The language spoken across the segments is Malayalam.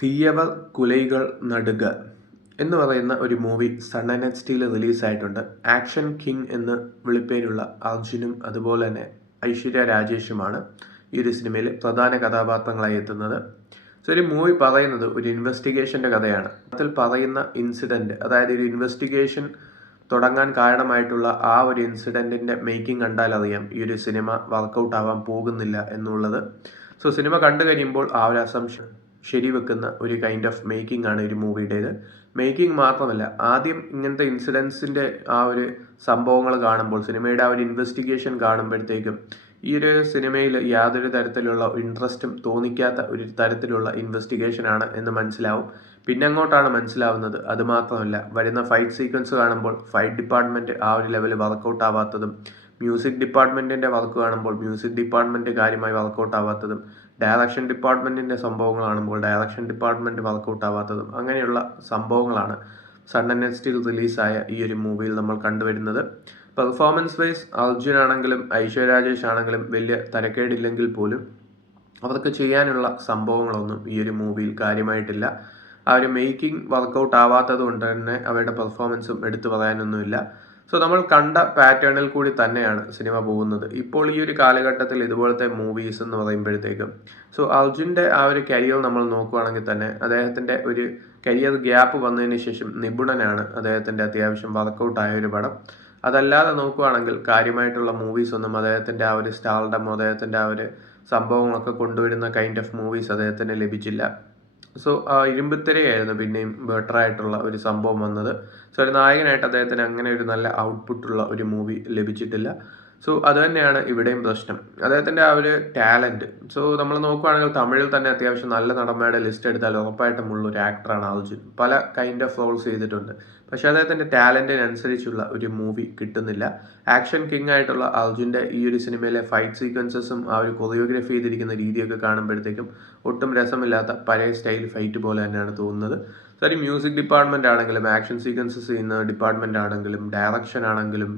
തീയവർ കുലൈകൾ നടുക എന്ന് പറയുന്ന ഒരു മൂവി സൺ ആൻഡ് എച്ച് റിലീസായിട്ടുണ്ട്. ആക്ഷൻ കിങ് എന്ന് വിളിപ്പേരുള്ള അർജുനും അതുപോലെ തന്നെ ഐശ്വര്യ രാജേഷുമാണ് ഈ ഒരു സിനിമയിൽ പ്രധാന കഥാപാത്രങ്ങളായി എത്തുന്നത്. സോ ഒരു മൂവി പറയുന്നത് ഒരു ഇൻവെസ്റ്റിഗേഷൻ്റെ കഥയാണ്. അതിൽ പറയുന്ന ഇൻസിഡൻറ്റ്, അതായത് ഒരു ഇൻവെസ്റ്റിഗേഷൻ തുടങ്ങാൻ കാരണമായിട്ടുള്ള ആ ഒരു ഇൻസിഡൻറ്റിൻ്റെ മേക്കിംഗ് കണ്ടാൽ അറിയാം ഈ ഒരു സിനിമ വർക്കൗട്ട് ആവാൻ പോകുന്നില്ല എന്നുള്ളത്. സോ സിനിമ കണ്ടു കഴിയുമ്പോൾ ആ ഒരു അസംഷൻ ശരിവെക്കുന്ന ഒരു കൈൻഡ് ഓഫ് മേക്കിംഗ് ആണ് ഒരു മൂവിയുടേത്. മേക്കിംഗ് മാത്രമല്ല, ആദ്യം ഇങ്ങനത്തെ ഇൻസിഡൻസിൻ്റെ ആ ഒരു സംഭവങ്ങൾ കാണുമ്പോൾ, സിനിമയുടെ ആ ഒരു ഇൻവെസ്റ്റിഗേഷൻ കാണുമ്പോഴത്തേക്കും ഈ ഒരു സിനിമയിൽ യാതൊരു തരത്തിലുള്ള ഇൻട്രസ്റ്റും തോന്നിക്കാത്ത ഒരു തരത്തിലുള്ള ഇൻവെസ്റ്റിഗേഷനാണ് എന്ന് മനസ്സിലാവും. പിന്നെ അങ്ങോട്ടാണ് മനസ്സിലാവുന്നത് അതുമാത്രമല്ല, വരുന്ന ഫൈറ്റ് സീക്വൻസ് കാണുമ്പോൾ ഫൈറ്റ് ഡിപ്പാർട്ട്മെൻറ്റ് ആ ഒരു ലെവൽ വർക്കൗട്ട് ആവാത്തതും, മ്യൂസിക് ഡിപ്പാർട്ട്മെൻറ്റിൻ്റെ വർക്ക് കാണുമ്പോൾ മ്യൂസിക് ഡിപ്പാർട്ട്മെൻറ്റ് കാര്യമായി വർക്കൗട്ട് ആവാത്തതും, ഡയറക്ഷൻ ഡിപ്പാർട്ട്മെൻറ്റിൻ്റെ സംഭവങ്ങൾ കാണുമ്പോൾ ഡയറക്ഷൻ ഡിപ്പാർട്ട്മെൻറ്റ് വർക്കൗട്ട് ആവാത്തതും, അങ്ങനെയുള്ള സംഭവങ്ങളാണ് സൺ ആൻഡ് എച്ച് റിലീസായ ഈ ഒരു മൂവിയിൽ നമ്മൾ കണ്ടുവരുന്നത്. പെർഫോമൻസ് വൈസ് അർജുൻ ആണെങ്കിലും ഐശ്വര്യ രാജേഷ് ആണെങ്കിലും വലിയ തരക്കേടില്ലെങ്കിൽ പോലും അവർക്ക് ചെയ്യാനുള്ള സംഭവങ്ങളൊന്നും ഈ ഒരു മൂവിയിൽ കാര്യമായിട്ടില്ല. ആ ഒരു മേക്കിംഗ് വർക്കൗട്ട് ആവാത്തത് കൊണ്ട് തന്നെ അവരുടെ പെർഫോമൻസും എടുത്തു പറയാനൊന്നുമില്ല. സോ നമ്മൾ കണ്ട പാറ്റേണിൽ കൂടി തന്നെയാണ് സിനിമ പോകുന്നത്. ഇപ്പോൾ ഈ ഒരു കാലഘട്ടത്തിൽ ഇതുപോലത്തെ മൂവീസ് എന്ന് പറയുമ്പോഴത്തേക്കും അർജുൻ്റെ ആ ഒരു കരിയർ നമ്മൾ നോക്കുകയാണെങ്കിൽ തന്നെ അദ്ദേഹത്തിൻ്റെ ഒരു കരിയർ ഗ്യാപ്പ് വന്നതിന് ശേഷം നിപുണനാണ് അദ്ദേഹത്തിൻ്റെ അത്യാവശ്യം വർക്കൗട്ടായ ഒരു പടം. അതല്ലാതെ നോക്കുകയാണെങ്കിൽ കാര്യമായിട്ടുള്ള മൂവീസ് ഒന്നും അദ്ദേഹത്തിൻ്റെ ആ ഒരു സ്റ്റാർഡം, അദ്ദേഹത്തിൻ്റെ ആ ഒരു സംഭവങ്ങളൊക്കെ കൊണ്ടുവരുന്ന കൈൻഡ് ഓഫ് മൂവീസ് അദ്ദേഹത്തിന് ലഭിച്ചില്ല. ഇരുമ്പുത്തിരയായിരുന്നു പിന്നെയും ബെറ്റർ ആയിട്ടുള്ള ഒരു സംഭവം വന്നത്. ഒരു നായകനായിട്ട് അദ്ദേഹത്തിന് അങ്ങനെ ഒരു നല്ല ഔട്ട്പുട്ടുള്ള ഒരു മൂവി ലഭിച്ചിട്ടില്ല. അത് തന്നെയാണ് ഇവിടെയും പ്രശ്നം, അദ്ദേഹത്തിൻ്റെ ആ ഒരു ടാലൻറ്റ്. നമ്മൾ നോക്കുകയാണെങ്കിൽ തമിഴിൽ തന്നെ അത്യാവശ്യം നല്ല നടന്മാരുടെ ലിസ്റ്റ് എടുത്താൽ ഉറപ്പായിട്ടും ഉള്ള ഒരു ആക്ടറാണ് അർജുൻ. പല കൈൻഡ് ഓഫ് റോൾസ് ചെയ്തിട്ടുണ്ട്. പക്ഷേ അദ്ദേഹത്തിൻ്റെ ടാലൻറ്റിനനുസരിച്ചുള്ള ഒരു മൂവി കിട്ടുന്നില്ല. ആക്ഷൻ കിങ് ആയിട്ടുള്ള അർജുൻ്റെ ഈ ഒരു സിനിമയിലെ ഫൈറ്റ് സീക്വൻസസും ആ ഒരു കൊറിയോഗ്രാഫി ചെയ്തിരിക്കുന്ന രീതിയൊക്കെ കാണുമ്പോഴത്തേക്കും ഒട്ടും രസമില്ലാത്ത പഴയ സ്റ്റൈൽ ഫൈറ്റ് പോലെ തന്നെയാണ് തോന്നുന്നത്. ഒരു മ്യൂസിക് ഡിപ്പാർട്ട്മെൻ്റ് ആണെങ്കിലും, ആക്ഷൻ സീക്വൻസസ് ചെയ്യുന്ന ഡിപ്പാർട്ട്മെൻ്റ് ആണെങ്കിലും, ഡയറക്ഷൻ ആണെങ്കിലും,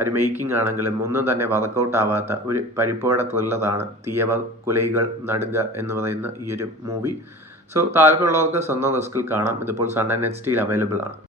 ഒരു മേക്കിംഗ് ആണെങ്കിലും ഒന്നും തന്നെ വർക്കൗട്ട് ആവാത്ത ഒരു പരിപ്പോടെ ത്രില്ലറാണ് തീയവർ കുലൈകൾ നടുക എന്ന് പറയുന്ന ഈ ഒരു മൂവി. താല്പര്യമുള്ളവർക്ക് സ്വന്തം റിസ്കിൽ കാണാം. ഇതിപ്പോൾ സൺ ആൻഡ് എച്ച് അവൈലബിൾ ആണ്.